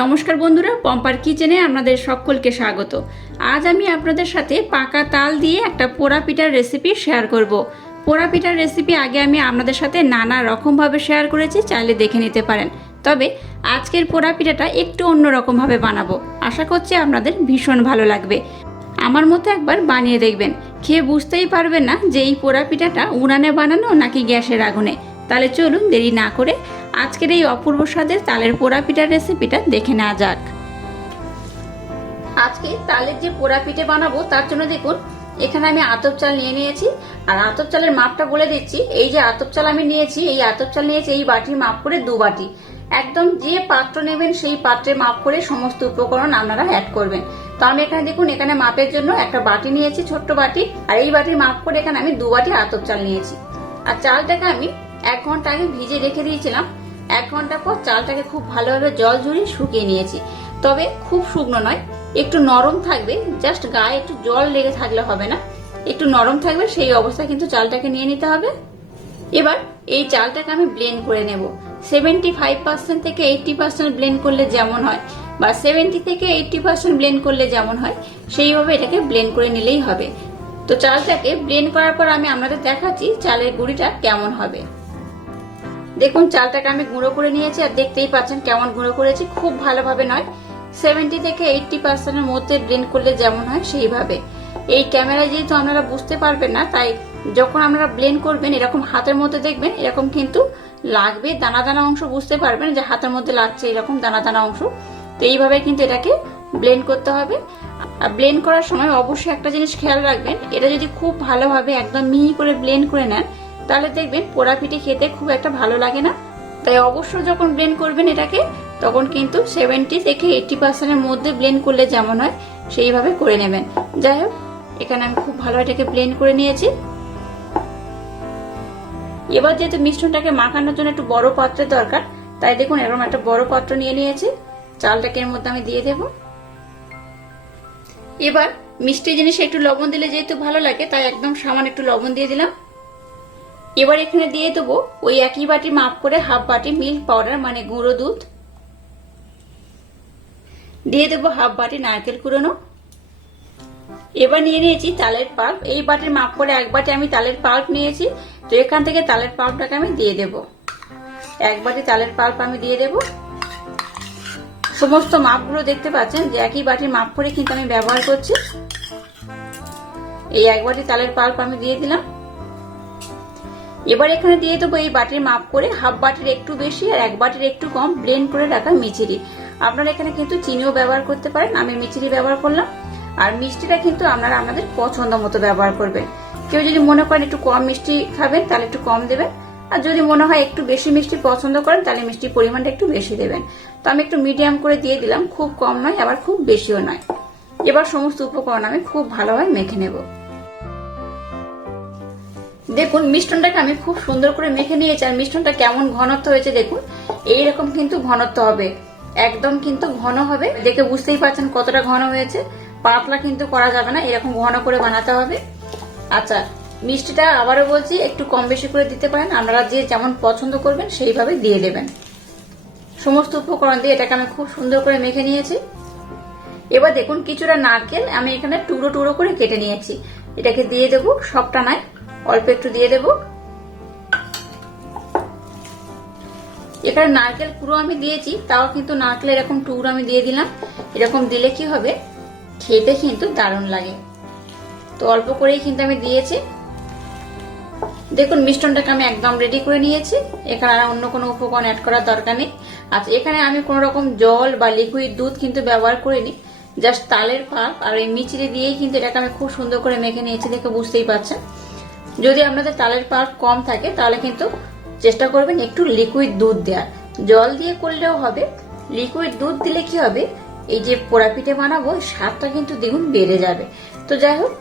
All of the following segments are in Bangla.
নমস্কার বন্ধুরা, পম্পার কিচেনে আপনাদের সকলকে স্বাগত। আজ আমি আপনাদের সাথে পাকা তাল দিয়ে একটা পোড়া পিঠার রেসিপি শেয়ার করব। পোড়া পিঠার রেসিপি আগে আমি আপনাদের সাথে নানা রকমভাবে শেয়ার করেছি, চাইলে দেখে নিতে পারেন। তবে আজকের পোড়া পিঠাটা একটু অন্যরকমভাবে বানাবো। আশা করছি আপনাদের ভীষণ ভালো লাগবে। আমার মতো একবার বানিয়ে দেখবেন। খেয়ে বুঝতেই পারবেন না যে এই পোড়া পিঠাটা উনানে বানানো নাকি গ্যাসের আগুনে। তাহলে চলুন দেরি না করে আজকের এই অপূর্ব স্বাদের তালের পোড়া পিঠার রেসিপিটা দেখে নেওয়া যাক। আজকে তালের যে পোড়া পিঠে বানাবো, তার জন্য দেখুন, এখানে আমি আতপ চাল নিয়ে নিয়েছি। আর আতপ চালের মাপটা বলে দিচ্ছি, এই যে আতপ চাল আমি নিয়েছি, এই আতপ চাল নিয়েছি এই বাটির মাপ করে দু বাটি। একদম যে পাত্র নেবেন, সেই পাত্রে মাপ করে সমস্ত উপকরণ আপনারা অ্যাড করবেন। তো আমি এখানে দেখুন, এখানে মাপের জন্য একটা বাটি নিয়েছি, ছোট্ট বাটি। আর এই বাটির মাপ করে এখানে আমি দু বাটি আতপ চাল নিয়েছি। আর চালটাকে আমি এক ঘণ্টা আগে ভিজে রেখে দিয়েছিলাম। এক ঘণ্টা পর চালটাকে খুব ভালোভাবে জল ঝরিয়ে শুকিয়ে নিয়েছি। তবে খুব শুকনো নয়, একটু নরম থাকবে জাস্ট গায়ে একটু জল লেগে থাকলে হবে না। একটু নরম থাকবে, সেই অবস্থায় কিন্তু চালটাকে নিয়ে নিতে হবে। এবার এই চালটাকে আমি ব্লেন্ড করে নেব। সেভেন্টি ফাইভ পার্সেন্ট থেকে এইটটি পার্সেন্ট ব্লেন্ড করলে যেমন হয়, বা সেভেন্টি থেকে এইটটি পার্সেন্ট ব্লেন্ড করলে যেমন হয়, সেইভাবে এটাকে ব্লেন্ড করে নিলেই হবে। তো চালটাকে ব্লেন্ড করার পর আমি আপনাদের দেখাচ্ছি চালের গুঁড়িটা কেমন হবে। দেখুন, চালটাকে আমি গুঁড়ো করে নিয়েছি আর দেখতেই পাচ্ছেন কেমন গুঁড়ো করেছি। খুব ভালোভাবে নয় সেভেন্টি থেকে এইটটি পার্সেন্টের মধ্যে ব্লেন্ড করলে যেমন হয় সেইভাবে। এই ক্যামেরা যেহেতু আপনারা বুঝতে পারবেন না, তাই যখন আপনারা ব্লেন্ড করবেন, এরকম হাতের মধ্যে দেখবেন, এরকম কিন্তু লাগবে। দানা দানা অংশ বুঝতে পারবেন যে হাতের মধ্যে লাগছে এরকম দানা দানা অংশ। তো এইভাবে কিন্তু এটাকে ব্লেন্ড করতে হবে। আর ব্লেন্ড করার সময় অবশ্যই একটা জিনিস খেয়াল রাখবেন, এটা যদি খুব ভালোভাবে একদম মিহি করে ব্লেন্ড করে নেন তাহলে দেখবেন পোড়া পিঠে খেতে খুব একটা ভালো লাগে না। তাই অবশ্যই যখন ব্লেন্ড করবেন এটাকে, তখন কিন্তু সেভেন্টি থেকে এইটটি পার্সেন্টের মধ্যে ব্লেন্ড করলে যেমন হয়, সেইভাবে করে নেবেন। যাই হোক, এখানে আমি খুব ভালো এটাকে ব্লেন্ড করে নিয়েছি। এবার যেহেতু মিশ্রণটাকে মাখানোর জন্য একটু বড় পাত্রের দরকার, তাই দেখুন এরকম একটা বড় পাত্র নিয়ে নিয়েছি। চালটাকে এর মধ্যে আমি দিয়ে দেব। এবার মিষ্টি জিনিসে একটু লবণ দিলে যেহেতু ভালো লাগে, তাই একদম সামান্য একটু লবণ দিয়ে দিলাম। এবার এখানে দিয়ে দেবো ওই একই বাটি মাপ করে হাফ বাটি মিল্ক পাউডার মানে গুঁড়ো দুধ। দিয়ে দেবো হাফ বাটি নারকেল কুড়োনো। এবার নিয়ে নিয়েছি তালের পাল্প। এই বাটির মাপ করে এক বাটি আমি তালের পাল্প নিয়েছি। তো এখান থেকে তালের পাল্পটাকে আমি দিয়ে দেব। এক বাটি তালের পাল্প আমি দিয়ে দেব। সমস্ত মাপগুলো দেখতে পাচ্ছেন যে একই বাটির মাপ করে কিন্তু আমি ব্যবহার করছি। এই এক বাটি তালের পাল্প আমি দিয়ে দিলাম। এবার এখানে দিয়ে দেবো এই বাটির মাপ করে হাফ বাটির একটু বেশি আর এক বাটির একটু কম ব্লেন্ড করে রাখা মিচিরি। আপনারা এখানে কিন্তু চিনিও ব্যবহার করতে পারেন আমি মিচিরি ব্যবহার করলাম। আর মিষ্টিটা কিন্তু আপনারা আমাদের পছন্দ মতো ব্যবহার করবেন। কেউ যদি মনে করেন একটু কম মিষ্টি খাবেন, তাহলে একটু কম দেবেন। আর যদি মনে হয় একটু বেশি মিষ্টি পছন্দ করেন, তাহলে মিষ্টির পরিমাণটা একটু বেশি দেবেন। তো আমি একটু মিডিয়াম করে দিয়ে দিলাম, খুব কম নয়, আবার খুব বেশিও নয়। এবার সমস্ত উপকরণ আমি খুব ভালোভাবে মেখে নেব। দেখুন মিষ্টনটাকে আমি খুব সুন্দর করে মেখে নিয়েছি আর মিষ্টনটা কেমন ঘনত্ব হয়েছে দেখুন, এইরকম কিন্তু ঘনত্ব হবে। একদম কিন্তু ঘন হবে। দেখে বুঝতেই পারছেন কতটা ঘন হয়েছে। পাতলা কিন্তু করা যাবে না, এরকম ঘন করে বানাতে হবে। আচ্ছা মিষ্টিটা আবারও বলছি, একটু কম বেশি করে দিতে পারেন। আপনারা যে যেমন পছন্দ করবেন, সেইভাবে দিয়ে দেবেন। সমস্ত উপকরণ দিয়ে এটাকে আমি খুব সুন্দর করে মেখে নিয়েছি। এবার দেখুন, কিছুটা নারকেল আমি এখানে টুকরো টুকরো করে কেটে নিয়েছি। এটাকে দিয়ে দেবো সবটা নয় অল্প একটু দিয়ে দেব। এখানে নারকেল পুরো আমি দিয়েছি, তাও কিন্তু নারকেল এরকম টুকরো আমি দিয়ে দিলাম। এরকম দিলে কি হবে? খেতে কিন্তু দারুণ লাগে। তো অল্প করেই কিন্তু আমি দিয়েছি। দেখুন, মিষ্টনটাকে আমি একদম রেডি করে নিয়েছি। এখানে আর অন্য কোনো উপকরণ অ্যাড করার দরকার নেই। আচ্ছা এখানে আমি কোনো রকম জল বা লিকুইড দুধ কিন্তু ব্যবহার করিনি। জাস্ট তালের পাপ আর এই মিচড়ি দিয়েই কিন্তু এটাকে আমি খুব সুন্দর করে মেখে নিয়েছি দেখে বুঝতেই পারছেন। যদি আপনাদের তালের পাল্প কম থাকে, তাহলে কিন্তু চেষ্টা করবেন একটু লিকুইড দুধ দেওয়ার। জল দিয়ে করলেও হবে। লিকুইড দুধ দিলে কি হবে? এই যে পোড়া পিঠে বানাবো স্বাদটা কিন্তু দ্বিগুণ বেড়ে যাবে। তো যাই হোক,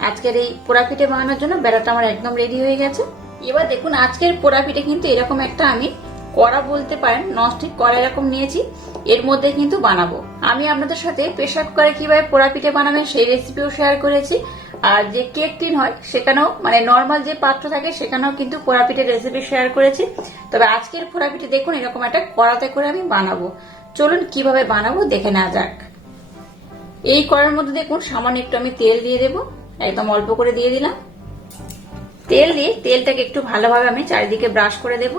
আজকের এই পোড়া পিঠে বানানোর জন্য বেড়াটা আমার একদম রেডি হয়ে গেছে। এবার দেখুন, আজকের পোড়া পিঠে কিন্তু এরকম একটা আমি কড়া বলতে পারেন ননস্টিক কড়া এরকম নিয়েছি, এর মধ্যে কিন্তু বানাবো। আমি আপনাদের সাথে প্রেশার কুকারে কীভাবে পোড়া পিঠে বানাবেন সেই রেসিপিও শেয়ার করেছি। আর যে কেক টিন হয়, সেখানেও মানে নর্মাল যে পাত্র থাকে, সেখানেও কিন্তু পোড়া রেসিপি শেয়ার করেছি। তবে আজকের পোড়া দেখুন, এরকম একটা কড়াতে করে আমি বানাবো। চলুন কীভাবে বানাবো দেখে নেওয়া যাক। এই করার মধ্যে দেখুন, সামান্য একটু আমি তেল দিয়ে দেব। একদম অল্প করে দিয়ে দিলাম। তেল দিয়ে তেলটাকে একটু ভালোভাবে আমি চারিদিকে ব্রাশ করে দেব।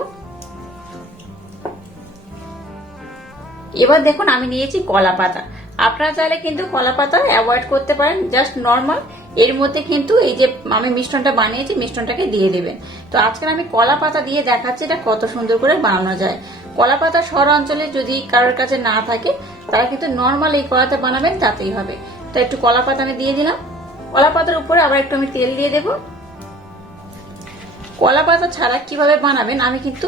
এবার দেখুন, আমি নিয়েছি কলা পাতা আপনারা চাইলে কিন্তু কলা পাতা অ্যাভয়েড করতে পারেন জাস্ট নর্মাল এর মধ্যে কিন্তু এই যে আমি মিশ্রণটা বানিয়েছি, মিশ্রণটাকে দিয়ে দেবেন। তো আজকে আমি কলা পাতা দিয়ে দেখাচ্ছি এটা কত সুন্দর করে বানানো যায়। কলা পাতা শহর অঞ্চলে যদি কারোর কাছে না থাকে, তারা কিন্তু নর্মাল এই কলাতে বানাবেন, তাতেই হবে। তো একটু কলা পাতা আমি দিয়ে দিলাম। কলা পাতার উপরে আবার একটু আমি তেল দিয়ে দেবো। কলা পাতা ছাড়া কীভাবে বানাবেন, আমি কিন্তু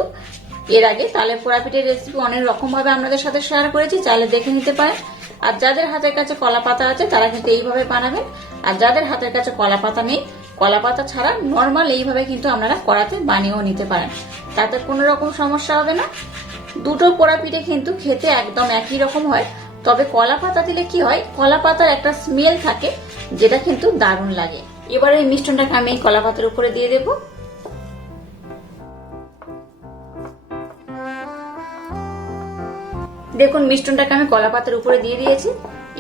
এর আগে তালে পোড়া পিঠের রেসিপি অনেক রকম ভাবে আপনাদের সাথে শেয়ার করেছি, চাইলে দেখে নিতে পারেন। আর যাদের হাতের কাছে কলা পাতা আছে, তারা কিন্তু এইভাবে বানাবেন। আর যাদের হাতের কাছে কলা পাতা নেই, কলা পাতা ছাড়া নর্মাল এইভাবে কিন্তু আপনারা কড়াতে বানিয়েও নিতে পারেন। তাতে কোনো রকম সমস্যা হবে না। দুটো পোড়া পিঠে কিন্তু খেতে একদম একই রকম হয়। তবে কলা পাতা দিলে কি হয়, কলা পাতার একটা স্মেল থাকে, যেটা কিন্তু দারুণ লাগে। এবার এই মিষ্টনটাকে আমি কলা পাতার উপরে দিয়ে দেবো। দেখুন মিষ্টনটাকে আমি কলা পাতার উপরে দিয়ে দিয়েছি।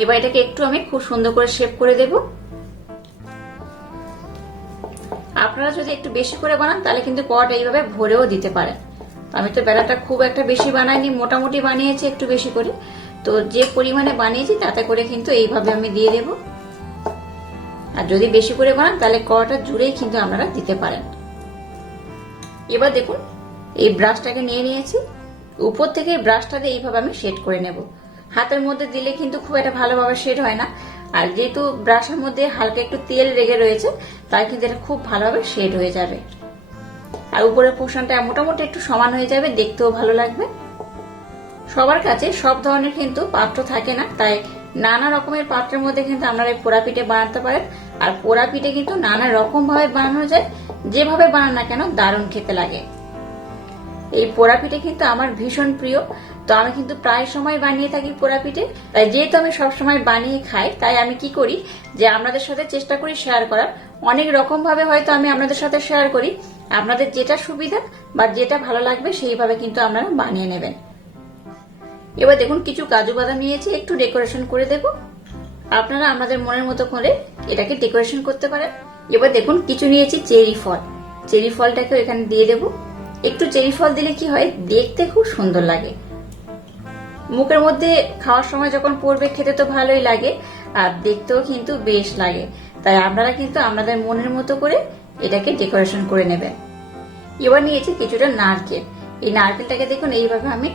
এবার এটাকে একটু আমি খুব সুন্দর করে শেপ করে দেব। আপনারা যদি একটু বেশি করে বানান, তাহলে কিন্তু কড়াটা এইভাবে ভরেও দিতে পারেন। আমি তো বেলাটা খুব একটা বেশি বানাইনি, মোটামুটি বানিয়েছি একটু বেশি করে। তো যে পরিমাণে বানিয়েছি, তাতে করে কিন্তু এইভাবে আমি দিয়ে দেব। আর যদি বেশি করে বানান, তাহলে কড়াটা জুড়েই কিন্তু আপনারা দিতে পারেন। এবার দেখুন, এই ব্রাশটাকে নিয়ে নিয়েছি। উপর থেকে ব্রাশটা দিয়ে এইভাবে আমি শেড করে নেব। হাতের মধ্যে দিলে কিন্তু খুব একটা ভালোভাবে শেড হয় না। আর যেহেতু ব্রাশের মধ্যে হালকা একটু তেল লেগে রয়েছে, তাই কিন্তু এটা খুব ভালোভাবে শেড হয়ে যাবে। আর উপরের পোর্শনটা মোটামুটি একটু সমান হয়ে যাবে, দেখতেও ভালো লাগবে। সবার কাছে সব ধরনের কিন্তু পাত্র থাকে না, তাই নানা রকমের পাত্রের মধ্যে কিন্তু আপনারা এই পোড়া পিঠে বানাতে পারেন। আর পোড়া পিঠে কিন্তু নানা রকম ভাবে বানানো যায়, যেভাবে বানান না কেন, দারুণ খেতে লাগে। এই পোড়া পিঠে কিন্তু আমার ভীষণ প্রিয়। তো আমি কিন্তু প্রায় সময় বানিয়ে থাকি পোড়া পিঠে তাই যেহেতু আমি সব সময় বানিয়ে খাই, তাই আমি কি করি যে আপনাদের সাথে চেষ্টা করি শেয়ার করার। অনেক রকম ভাবে হয়তো আমি আপনাদের সাথে শেয়ার করি। আপনাদের যেটা সুবিধা বা যেটা ভালো লাগবে সেইভাবে কিন্তু আপনারা বানিয়ে নেবেন। এবার দেখুন, কিছু কাজু বাদাম নিয়েছি, একটু ডেকোরেশন করে দেব। আপনারা আমাদের মনের মতো করে এটাকে ডেকোরেশন করতে পারেন। এবার দেখুন, কিছু নিয়েছি চেরি ফল। চেরি ফলটাকে এখানে দিয়ে দেবো। একটু চেরি ফল দিলে কি হয়? দেখতে খুব সুন্দর লাগে। মুখের মধ্যে খাওয়ার সময় যখন পড়বে, খেতে তো ভালোই লাগে, আর দেখতেও কিন্তু বেশ লাগে। তাই আপনারা কিন্তু আপনাদের মনের মতো করে এটাকে ডেকোরেশন করে নেবেন। এবার নিয়েছি কিছুটা নারকেল। এই নারকেলটাকে দেখুন, এইভাবে আমি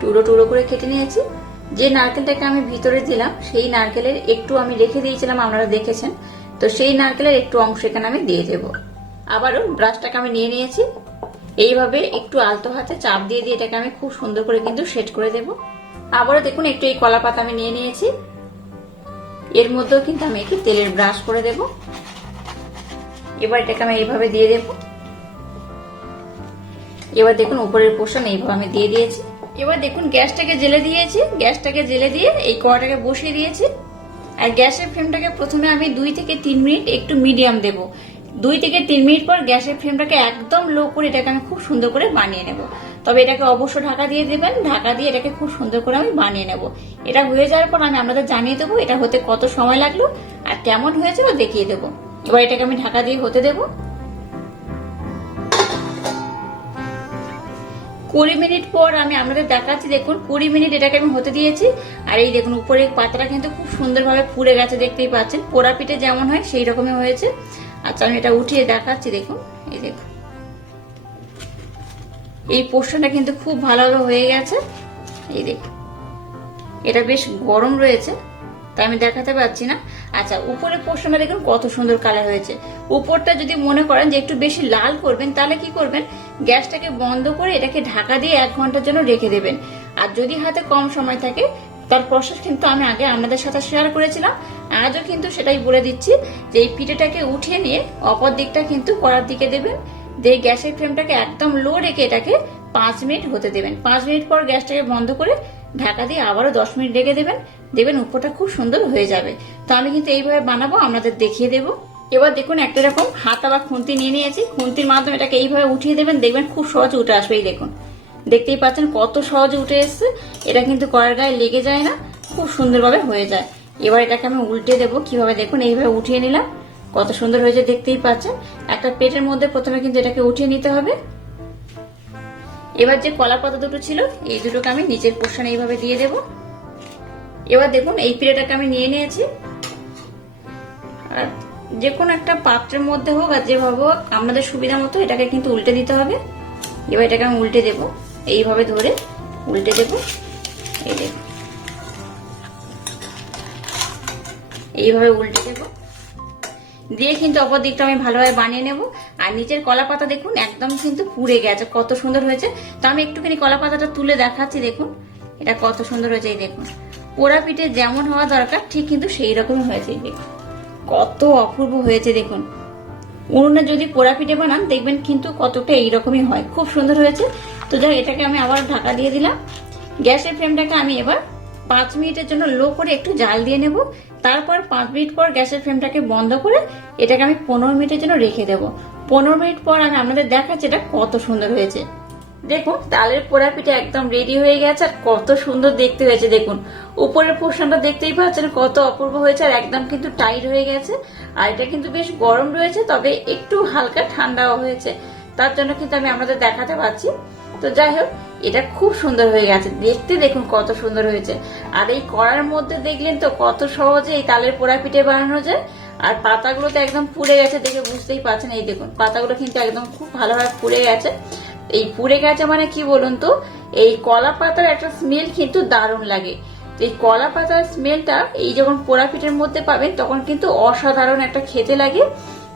টুড়ো টুড়ো করে কেটে নিয়েছি। যে নারকেলটাকে আমি ভিতরে দিলাম, সেই নারকেলের একটু আমি রেখে দিয়েছিলাম, আপনারা দেখেছেন। তো সেই নারকেলের একটু অংশ এখানে আমি দিয়ে দেব। আবারও ব্রাশটাকে আমি নিয়ে নিয়েছি। এইভাবে একটু আলতো হাতে চাপ দিয়ে দিয়ে এটাকে আমি খুব সুন্দর করে কিন্তু সেট করে দেব। আবারও দেখুন, একটু এই কলা পাতা আমি নিয়ে নিয়েছি। এর মধ্যেও কিন্তু আমি একটু তেলের ব্রাশ করে দেব। এবার এটাকে আমি এইভাবে দিয়ে দেব। এবার দেখুন, উপরের পোষণ এইভাবে আমি দিয়ে দিয়েছি। এবার দেখুন, গ্যাসটাকে জেলে দিয়েছি। গ্যাসটাকে জেলে দিয়ে এই কড়াটাকে বসিয়ে দিয়েছি। আর গ্যাসের ফ্লেমটাকে প্রথমে আমি দুই থেকে তিন মিনিট একটু মিডিয়াম দেবো। দুই থেকে তিন মিনিট পর গ্যাসের ফ্লেমটাকে একদম লো করে এটাকে আমি খুব সুন্দর করে বানিয়ে নেব। তবে এটাকে অবশ্য ঢাকা দিয়ে দেবেন, ঢাকা দিয়ে এটাকে খুব সুন্দর করে আমি বানিয়ে নেব। এটা হয়ে যাওয়ার পর আমি আপনাদের জানিয়ে দেবো এটা হতে কত সময় লাগল আর কেমন হয়েছে ও দেখিয়ে দেবো। এবার এটাকে আমি ঢাকা দিয়ে হতে দেবো। কুড়ি মিনিট পর আমি আপনাদের দেখাচ্ছি, দেখুন, কুড়ি মিনিট এটাকে আমি হতে দিয়েছি। আর এই দেখুন উপরে পাতাটা কিন্তু খুব সুন্দরভাবে ফুলে গেছে, দেখতেই পাচ্ছেন। পোড়া পিঠে যেমন হয় সেই রকমই হয়েছে। আচ্ছা আমি এটা উঠিয়ে দেখাচ্ছি, দেখুন। এই দেখুন। এই পোর্শনটা কিন্তু খুব ভালোভাবে হয়ে গেছে। এই দেখুন। এটা বেশ গরম রয়েছে, তাই আমি দেখাতে পারছি না। আচ্ছা উপরের পোর্শনটা দেখুন কত সুন্দর কালার হয়েছে। উপরটা যদি মনে করেন যে একটু বেশি লাল করবেন, তাহলে কি করবেন? গ্যাসটাকে বন্ধ করে এটাকে ঢাকা দিয়ে এক ঘণ্টার জন্য রেখে দেবেন। আর যদি হাতে কম সময় থাকে, তার প্রসেস কিন্তু আমি আগে আপনাদের সাথে শেয়ার করেছিলাম। আজও কিন্তু সেটাই বলে দিচ্ছি যে এই পিঠেটাকে উঠিয়ে নিয়ে অপর দিকটা কিন্তু কড়ার দিকে দেবেন। দিয়ে গ্যাসের ফ্লেমটাকে একদম লো রেখে এটাকে পাঁচ মিনিট হতে দেবেন। পাঁচ মিনিট পর গ্যাসটাকে বন্ধ করে ঢাকা দিয়ে আবারও দশ মিনিট রেখে দেবেন। দেবেন উপরটা খুব সুন্দর হয়ে যাবে। তো আমি কিন্তু এইভাবে বানাবো, আপনাদের দেখিয়ে দেবো। এবার দেখুন একটা রকম হাতা বা খুন্তি নিয়ে নিয়েছি। খুন্তির মাধ্যমে এটাকে এইভাবে উঠিয়ে দেবেন, দেখবেন খুব সহজে উঠে আসবে। এই দেখুন, দেখতেই পাচ্ছেন কত সহজে উঠে এসছে। এটা কিন্তু কড়ার গায়ে লেগে যায় না, খুব সুন্দরভাবে হয়ে যায়। এবার এটাকে আমি উল্টে দেবো। কীভাবে দেখুন, এইভাবে উঠিয়ে নিলাম। কত সুন্দর হয়েছে, দেখতেই পাচ্ছেন। একটা পেটের মধ্যে প্রথমে কিন্তু এটাকে উঠিয়ে নিতে হবে। এবার যে কলা পাতা দুটো ছিল, এই দুটোকে আমি নিচের পোর্শন এইভাবে দিয়ে দেব। এবার দেখুন, এই পিড়েটাকে আমি নিয়ে নিয়েছি। আর যে কোনো একটা পাত্রের মধ্যে হোক আর যেভাবে হোক, আপনাদের সুবিধা মতো এটাকে কিন্তু উল্টে দিতে হবে। এবার এটাকে আমি উল্টে দেব। এইভাবে ধরে উল্টে দেব। এই দেখুন। এইভাবে উল্টে দেব। দিয়ে কিন্তু অপর দিকটা আমি ভালোভাবে বানিয়ে নেব। আর নিচের কলা পাতা দেখুন, একদম কিন্তু পুড়ে গেছে, কত সুন্দর হয়েছে। তো আমি একটুখানি কলা পাতাটা তুলে দেখাচ্ছি, দেখুন। এটা কত সুন্দর হয়েছে, এই দেখুন। পোড়া পিঠে যেমন হওয়া দরকার, ঠিক কিন্তু সেই রকমই হয়েছে, এই দেখুন। কত অপূর্ব হয়েছে, দেখুন। উনুনে যদি পোড়া পিঠে বানান, দেখবেন কিন্তু কতটা এইরকমই হয়। খুব সুন্দর হয়েছে। তো যাই এটাকে আমি আবার ঢাকা দিয়ে দিলাম। গ্যাসের ফ্লেমটাকে আমি এবার পাঁচ মিনিটের জন্য লো করে একটু জাল দিয়ে নেব। তারপর পাঁচ মিনিট পর গ্যাসের ফ্লেমটাকে বন্ধ করে এটাকে আমি পনেরো মিনিটের জন্য রেখে দেব। পনেরো মিনিট পর আমি আপনাদের দেখাচ্ছি এটা কত সুন্দর হয়েছে। দেখুন, তালের পোড়া পিঠে একদম রেডি হয়ে গেছে আর কত সুন্দর দেখতে হয়েছে, দেখুন। উপরের পোর্শনটা দেখতেই পাচ্ছেন কত অপূর্ব হয়েছে আর একদম কিন্তু টাইট হয়ে গেছে। আর এটা কিন্তু বেশ গরম রয়েছে, তবে একটু হালকা ঠান্ডাও হয়েছে। তার জন্য কিন্তু আমি আপনাদের দেখাতে পাচ্ছি। তো যাই হোক এটা খুব সুন্দর হয়ে গেছে। দেখতে দেখুন কত সুন্দর হয়েছে। আর এই কড়ার মধ্যে দেখলেন তো কত সহজে এই তালের পোড়া পিঠে বানানো যায়। আর পাতাগুলো তো একদম পুড়ে গেছে দেখে বুঝতেই পারছেন। এই দেখুন, পাতাগুলো কিন্তু একদম খুব ভালোভাবে পুড়ে গেছে। এই পুড়ে গেছে মানে কি বলুন তো? এই কলা পাতার একটা স্মেল কিন্তু দারুণ লাগে। এই কলা পাতার স্মেলটা এই যখন পোড়া পিঠের মধ্যে পাবেন, তখন কিন্তু অসাধারণ একটা খেতে লাগে।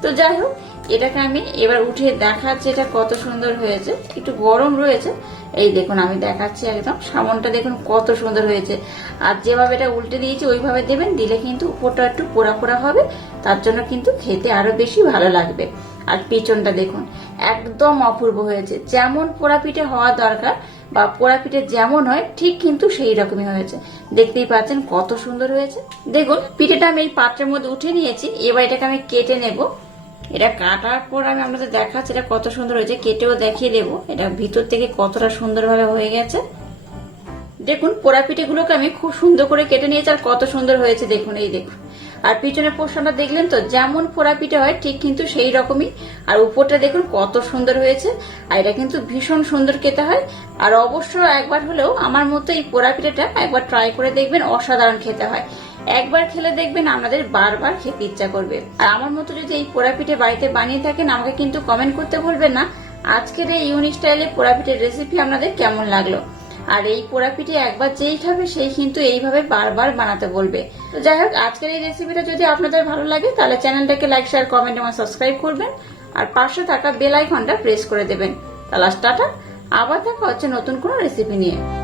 তো যাই হোক, এটাকে আমি এবার উঠে দেখাচ্ছি এটা কত সুন্দর হয়েছে। একটু গরম রয়েছে। এই দেখুন, আমি দেখাচ্ছি একদম। সামনটা দেখুন, কত সুন্দর হয়েছে। আর যেভাবে এটা উল্টে দিয়েছি, ওইভাবে দেবেন, দিলে কিন্তু উপরটা একটু পোড়া পোড়া হবে। তার জন্য কিন্তু খেতে আরও বেশি ভালো লাগবে। আর পেছনটা দেখুন, একদম অপূর্ব হয়েছে। যেমন পোড়া পিঠে হওয়া দরকার, বা পোড়া পিঠে যেমন হয়, ঠিক কিন্তু সেই রকমই হয়েছে। দেখতেই পাচ্ছেন, কত সুন্দর হয়েছে। দেখুন, পিঠেটা আমি এই পাত্রের মধ্যে উঠে নিয়েছি। এবার এটাকে আমি কেটে নেব। এটা কাটার পর আমি আপনাদের দেখাচ্ছি, এটা কত সুন্দর হয়েছে, কেটেও দেখিয়ে দেবো। এটা ভিতর থেকে কতটা সুন্দরভাবে হয়ে গেছে। দেখুন পোড়া পিঠেগুলোকে আমি খুব সুন্দর করে কেটে নিয়েছি, আর কত সুন্দর হয়েছে, দেখুন, এই দেখুন। আর পিছনের পোর্শনটা দেখলেন তো, যেমন পোড়া পিঠে হয়, ঠিক কিন্তু সেই রকমই। আর উপরটা দেখুন, কত সুন্দর হয়েছে, আর এটা কিন্তু ভীষণ সুন্দর খেতে হয়। আর অবশ্য একবার হলেও আমার মতো এই পোড়া পিঠেটা একবার ট্রাই করে দেখবেন, অসাধারণ খেতে হয়। একবার খেলে দেখবেন আপনাদের বারবার খেতে ইচ্ছা করবে। আর আমার মতো যদি এই পোড়া পিঠে বাড়িতে বানিয়ে থাকেন, আমাকে কিন্তু কমেন্ট করতে ভুলবেন না। আজকের এই ইউনিক স্টাইলে পোড়া পিঠের রেসিপি আপনাদের কেমন লাগল? আর এই পোড়া পিঠে একবার যেই খাবে সেই কিন্তু এইভাবে বারবার বানাতে বলবে। তো যাই হোক, আজকের এই রেসিপিটা যদি আপনাদের ভালো লাগে, তাহলে চ্যানেলটাকে লাইক শেয়ার কমেন্ট এবং সাবস্ক্রাইব করবেন। আর পাশে থাকা বেল আইকনটা প্রেস করে দেবেন। তাহলে টাটা। আবার দেখা হচ্ছে নতুন কোনো রেসিপি নিয়ে।